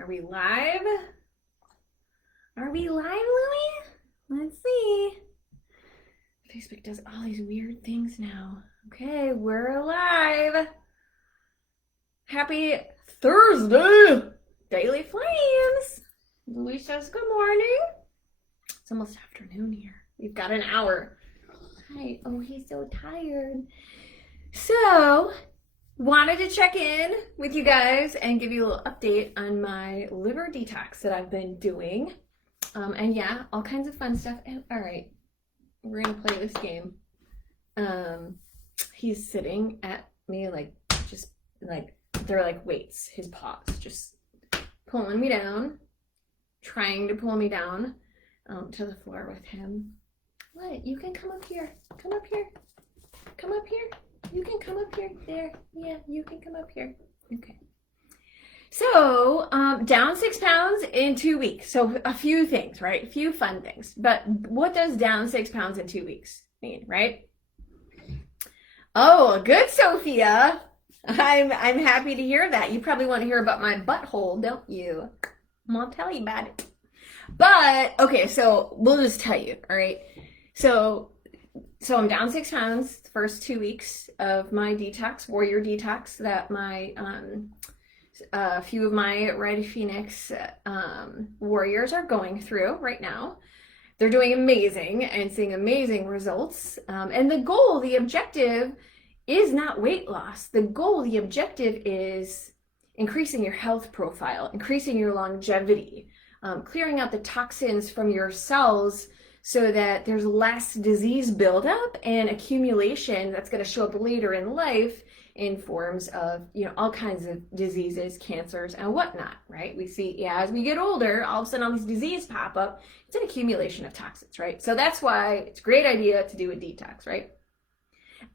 Are we live? Are we live, Louie? Let's see. Facebook does all these weird things now. Okay, we're alive. Happy Thursday, Daily Flames. Louie says good morning. It's almost afternoon here. We've got an hour. Hi. Oh, he's so tired. So, wanted to check in with you guys and give you a little update on my liver detox that I've been doing. And yeah, all kinds of fun stuff. And, all right, we're gonna play this game. He's sitting at me just like they're like weights. His paws just pulling me down, trying to pull me down to the floor with him. What? You can come up here. Come up here. Come up here. You can come up here. There. Yeah, you can come up here. Okay. So, down 6 pounds in 2 weeks. So a few things, right? A few fun things. But what does down 6 pounds in 2 weeks mean, right? Oh, good, Sophia. I'm happy to hear that. You probably want to hear about my butthole, don't you? I'll tell you about it. But, okay, so we'll just tell you, all right? So I'm down 6 pounds the first 2 weeks of my detox, warrior detox, that my a few of my Red Phoenix warriors are going through right now. They're doing amazing and seeing amazing results. And the goal, the objective is not weight loss. The goal, the objective is increasing your health profile, increasing your longevity, clearing out the toxins from your cells so that there's less disease buildup and accumulation that's going to show up later in life in forms of, all kinds of diseases, cancers, and whatnot, right? We see, as we get older, all of a sudden all these diseases pop up. It's an accumulation of toxins, right? So that's why it's a great idea to do a detox, right?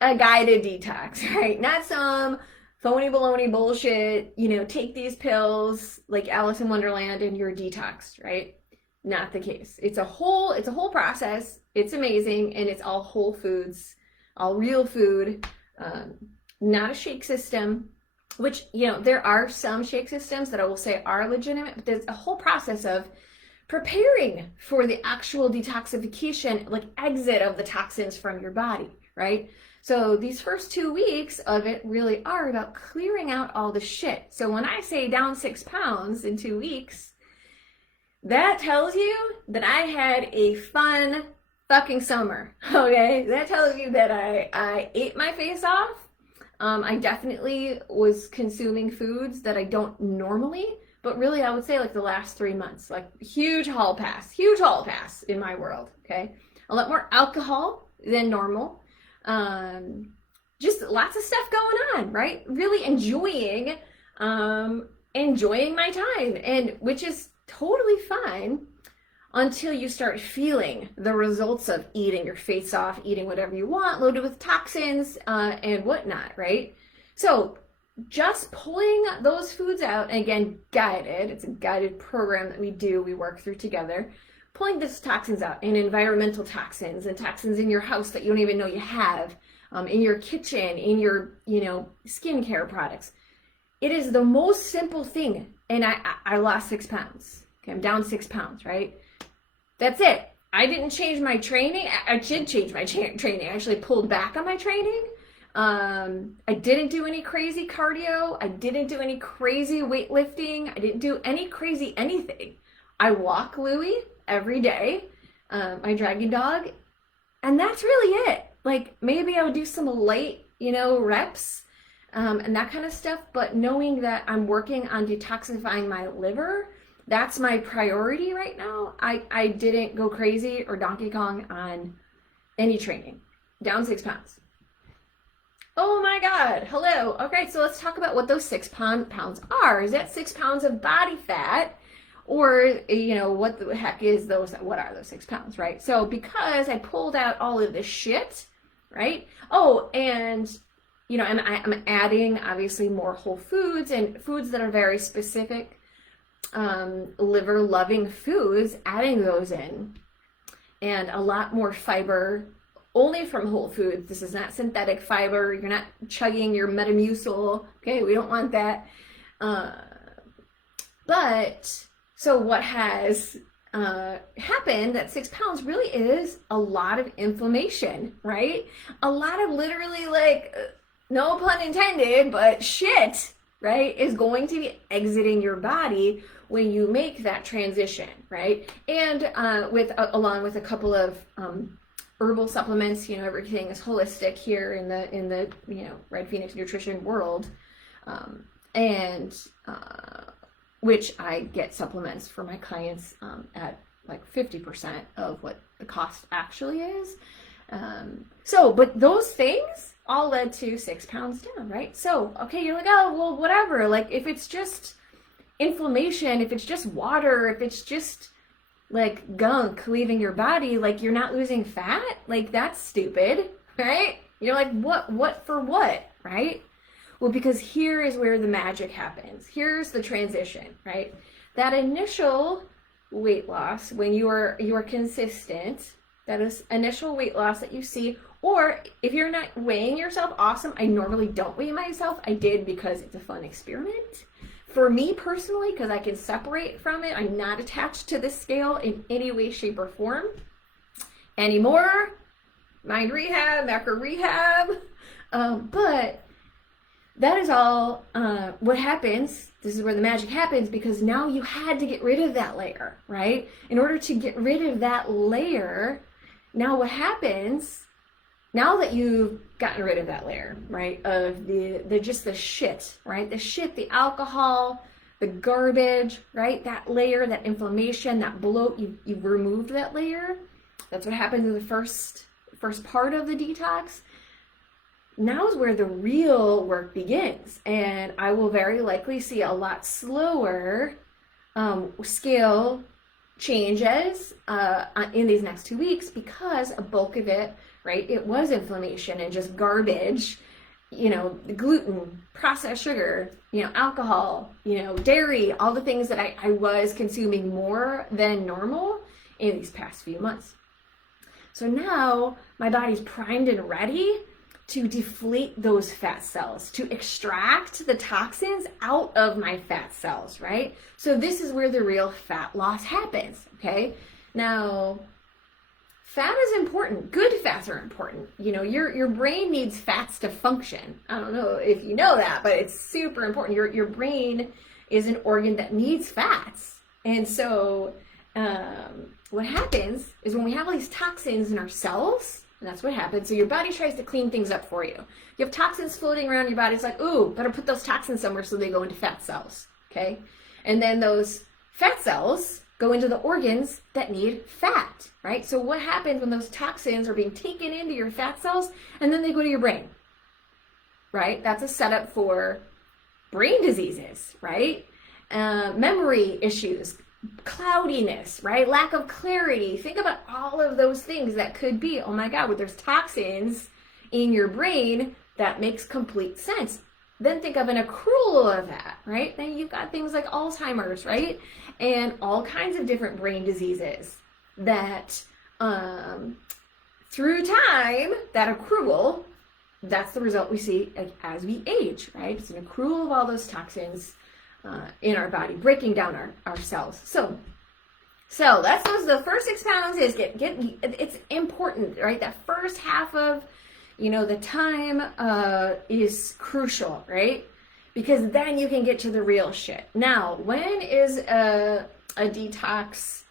A guided detox, right? Not some phony baloney bullshit, take these pills like Alice in Wonderland and you're detoxed, right? Not the case. It's a whole process. It's amazing, and it's all whole foods, all real food, not a shake system, which, there are some shake systems that I will say are legitimate, but there's a whole process of preparing for the actual detoxification, like exit of the toxins from your body, right? So these first 2 weeks of it really are about clearing out all the shit. So when I say down 6 pounds in 2 weeks, that tells you that I had a fun fucking summer, okay? That tells you that I ate my face off. I definitely was consuming foods that I don't normally, but really I would say like the last 3 months, like huge hall pass in my world, okay? A lot more alcohol than normal. Just lots of stuff going on, right? Really enjoying my time, and which is totally fine until you start feeling the results of eating your face off, eating whatever you want, loaded with toxins and whatnot, right? So just pulling those foods out, and again, guided, it's a guided program that we work through together, pulling these toxins out, and environmental toxins and toxins in your house that you don't even know you have, in your kitchen, in your, skincare products. It is the most simple thing. And I lost 6 pounds. Okay, I'm down 6 pounds, right? That's it. I didn't change my training. I did change my training. I actually pulled back on my training. I didn't do any crazy cardio. I didn't do any crazy weightlifting. I didn't do any crazy anything. I walk Louie every day, my dragon dog, and that's really it. Like, maybe I would do some light, reps, and that kind of stuff, but knowing that I'm working on detoxifying my liver, that's my priority right now. I didn't go crazy or Donkey Kong on any training. Down 6 pounds. Oh my God, hello. Okay, so let's talk about what those 6 pounds are. Is that 6 pounds of body fat? Or, what the heck is those, what are those 6 pounds, right? So because I pulled out all of this shit, right? Oh, and I'm adding obviously more whole foods and foods that are very specific, liver loving foods, adding those in, and a lot more fiber only from whole foods. This is not synthetic fiber. You're not chugging your Metamucil. Okay, we don't want that. But so what has happened, that 6 pounds really is a lot of inflammation, right? A lot of literally, like, no pun intended, but shit, right, is going to be exiting your body when you make that transition, right? And along with a couple of herbal supplements, everything is holistic here in the Red Phoenix Nutrition world, and which I get supplements for my clients at like 50% of what the cost actually is. But those things all led to 6 pounds down, right? So, okay, you're like, oh, well, whatever. Like, if it's just inflammation, if it's just water, if it's just like gunk leaving your body, like, you're not losing fat, like, that's stupid, right? You're like, what for what, right? Well, because here is where the magic happens. Here's the transition, right? That initial weight loss, when you are consistent, that is initial weight loss that you see, or if you're not weighing yourself, awesome. I normally don't weigh myself. I did because it's a fun experiment. For me personally, because I can separate from it, I'm not attached to the scale in any way, shape, or form anymore. Mind rehab, macro rehab. But that is all what happens. This is where the magic happens, because now you had to get rid of that layer, right? In order to get rid of that layer, now what happens, now that you've gotten rid of that layer, right, of the shit, right? The shit, the alcohol, the garbage, right? That layer, that inflammation, that bloat, you've removed that layer. That's what happens in the first part of the detox. Now is where the real work begins, and I will very likely see a lot slower scale changes in these next 2 weeks, because a bulk of it, right, it was inflammation and just garbage, gluten, processed sugar, alcohol, dairy, all the things that I was consuming more than normal in these past few months. So now my body's primed and ready to deflate those fat cells, to extract the toxins out of my fat cells, right? So this is where the real fat loss happens, okay? Now, fat is important. Good fats are important. Your brain needs fats to function. I don't know if you know that, but it's super important. Your brain is an organ that needs fats. And so what happens is when we have all these toxins in our cells, and that's what happens. So your body tries to clean things up for you. You have toxins floating around your body. It's like, ooh, better put those toxins somewhere so they go into fat cells, okay? And then those fat cells go into the organs that need fat, right? So what happens when those toxins are being taken into your fat cells and then they go to your brain, right? That's a setup for brain diseases, right? Memory issues, cloudiness, right? Lack of clarity. Think about all of those things that could be, oh my God, when there's toxins in your brain, that makes complete sense. Then think of an accrual of that, right? Then you've got things like Alzheimer's, right? And all kinds of different brain diseases that through time, that accrual, that's the result we see as we age, right? It's an accrual of all those toxins in our body, breaking down our cells. So that's the first 6 pounds is it's important, right? That first half of, the time is crucial, right? Because then you can get to the real shit. Now, when is a detox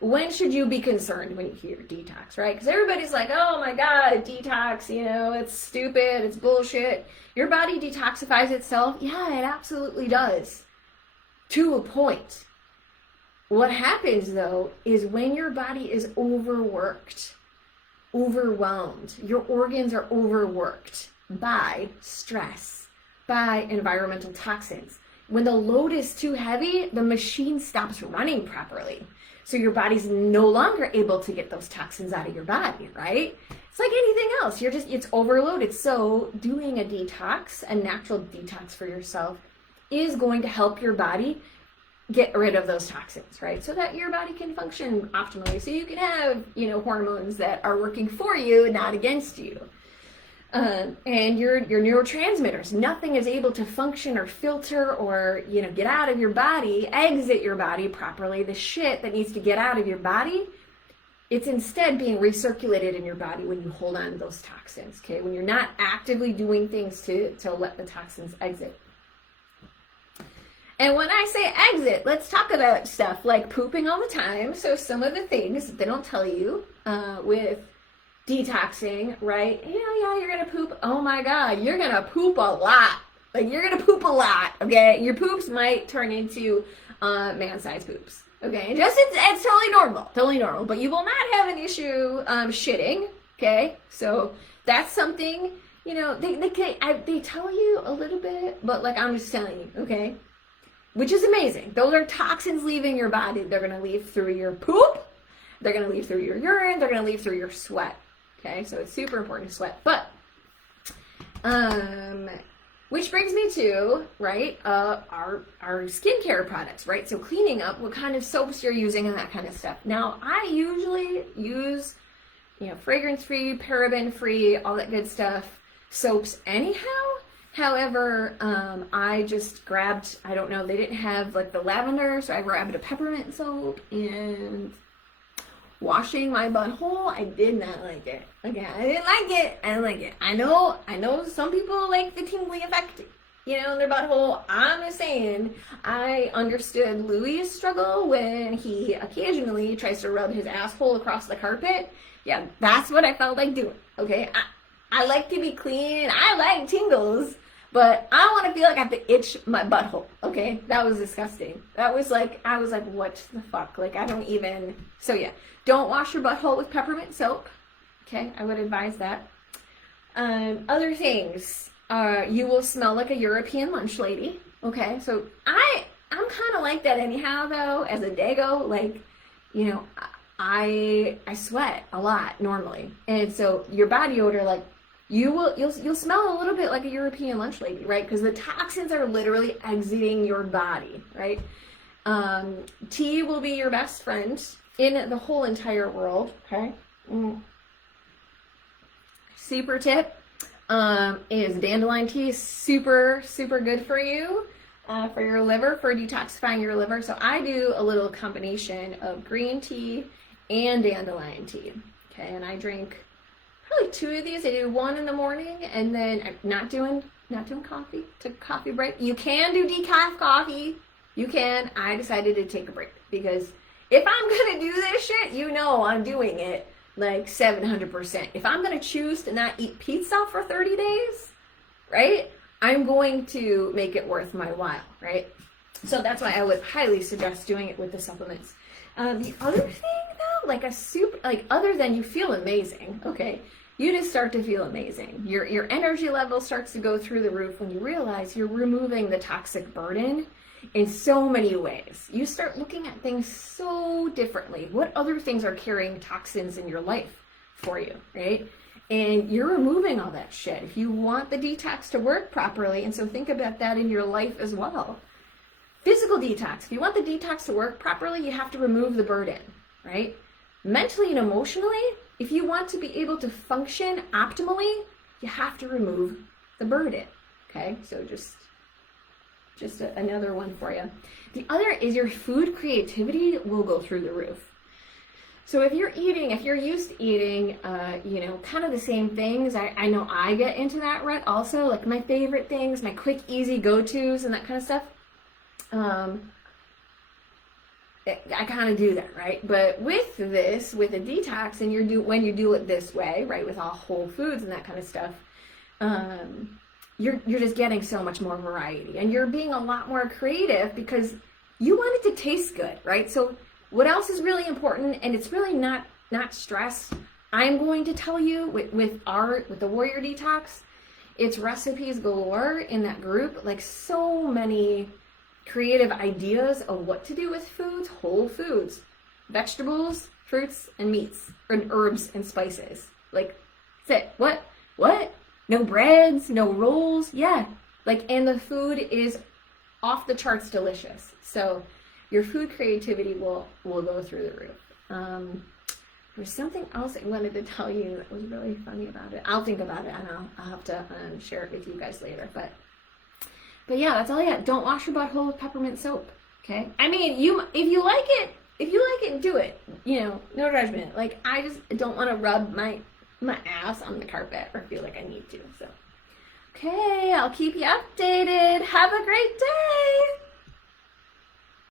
when should you be concerned when you hear detox, right? Because everybody's like, oh my God, detox, it's stupid, it's bullshit. Your body detoxifies itself. Yeah, it absolutely does, to a point. What happens, though, is when your body is overworked, overwhelmed, your organs are overworked by stress, by environmental toxins. When the load is too heavy, the machine stops running properly. So your body's no longer able to get those toxins out of your body, right? It's like anything else. It's overloaded. So doing a detox, a natural detox for yourself, is going to help your body get rid of those toxins, right? So that your body can function optimally. So you can have, hormones that are working for you, not against you. And your neurotransmitters, nothing is able to function or filter or, you know, get out of your body, exit your body properly. The shit that needs to get out of your body, it's instead being recirculated in your body when you hold on to those toxins, okay? When you're not actively doing things to let the toxins exit. And when I say exit, let's talk about stuff like pooping all the time. So some of the things that they don't tell you with detoxing, right? Yeah, you're gonna poop. Oh my God, you're gonna poop a lot. Like, you're gonna poop a lot, okay? Your poops might turn into man-sized poops, okay? Just, it's totally normal, but you will not have an issue shitting, okay? So that's something, you know, they tell you a little bit, but like, I'm just telling you, okay? Which is amazing. Those are toxins leaving your body. They're gonna leave through your poop, they're gonna leave through your urine, they're gonna leave through your sweat. Okay, so it's super important to sweat. But, which brings me to, right, our skincare products, right? So cleaning up what kind of soaps you're using and that kind of stuff. Now, I usually use, you know, fragrance-free, paraben-free, all that good stuff, soaps anyhow. However, I just grabbed, I don't know, they didn't have like the lavender, so I grabbed a peppermint soap, and washing my butthole, I did not like it. Okay, I didn't like it. I didn't like it. I know some people like the tingly effect, you know, in their butthole. I'm just saying, I understood Louis' struggle when he occasionally tries to rub his asshole across the carpet. Yeah, that's what I felt like doing. Okay, I like to be clean. I like tingles. But I don't want to feel like I have to itch my butthole, okay? That was disgusting. That was like, I was like, what the fuck? Like, I don't even, so yeah. Don't wash your butthole with peppermint soap, okay? I would advise that. Other things, you will smell like a European lunch lady, okay? So I'm kind of like that anyhow, though, as a dago. Like, you know, I sweat a lot normally. And so your body odor, like, you'll smell a little bit like a European lunch lady, right? Because the toxins are literally exiting your body, right? Tea will be your best friend in the whole entire world, okay? Super tip is dandelion tea. Super good for you, for your liver, for detoxifying your liver. So I do a little combination of green tea and dandelion tea, okay? And I drink probably 2 of these. I do 1 in the morning, and then I'm not doing coffee. Took a coffee break. You can do decaf coffee. You can. I decided to take a break because if I'm gonna do this shit, you know I'm doing it like 700%. If I'm gonna choose to not eat pizza for 30 days, right? I'm going to make it worth my while, right? So that's why I would highly suggest doing it with the supplements. The other thing though, like a soup, like other than you feel amazing, okay? You just start to feel amazing. Your energy level starts to go through the roof when you realize you're removing the toxic burden in so many ways. You start looking at things so differently. What other things are carrying toxins in your life for you, right? And you're removing all that shit if you want the detox to work properly. And so think about that in your life as well. Physical detox. If you want the detox to work properly, you have to remove the burden, right? Mentally and emotionally, if you want to be able to function optimally, you have to remove the burden, okay? So just another one for you. The other is your food creativity will go through the roof. So if you're used to eating, you know, kind of the same things, I know I get into that rut also, like my favorite things, my quick, easy go-tos and that kind of stuff. I kind of do that, right? But with this, with a detox, and when you do it this way, right, with all whole foods and that kind of stuff, you're just getting so much more variety, and you're being a lot more creative because you want it to taste good, right? So what else is really important, and it's really not stress. I'm going to tell you with the Warrior Detox, it's recipes galore in that group, like so many creative ideas of what to do with foods, whole foods, vegetables, fruits, and meats, and herbs and spices. Like, that's it. What? No breads, no rolls. Yeah. Like, and the food is off the charts delicious. So your food creativity will go through the roof. There's something else I wanted to tell you that was really funny about it. I'll think about it and I'll have to share it with you guys later. But yeah, that's all I got. Don't wash your butthole with peppermint soap. Okay? I mean, if you like it, do it. You know, no judgment. Like, I just don't want to rub my ass on the carpet or feel like I need to. So, okay, I'll keep you updated. Have a great day.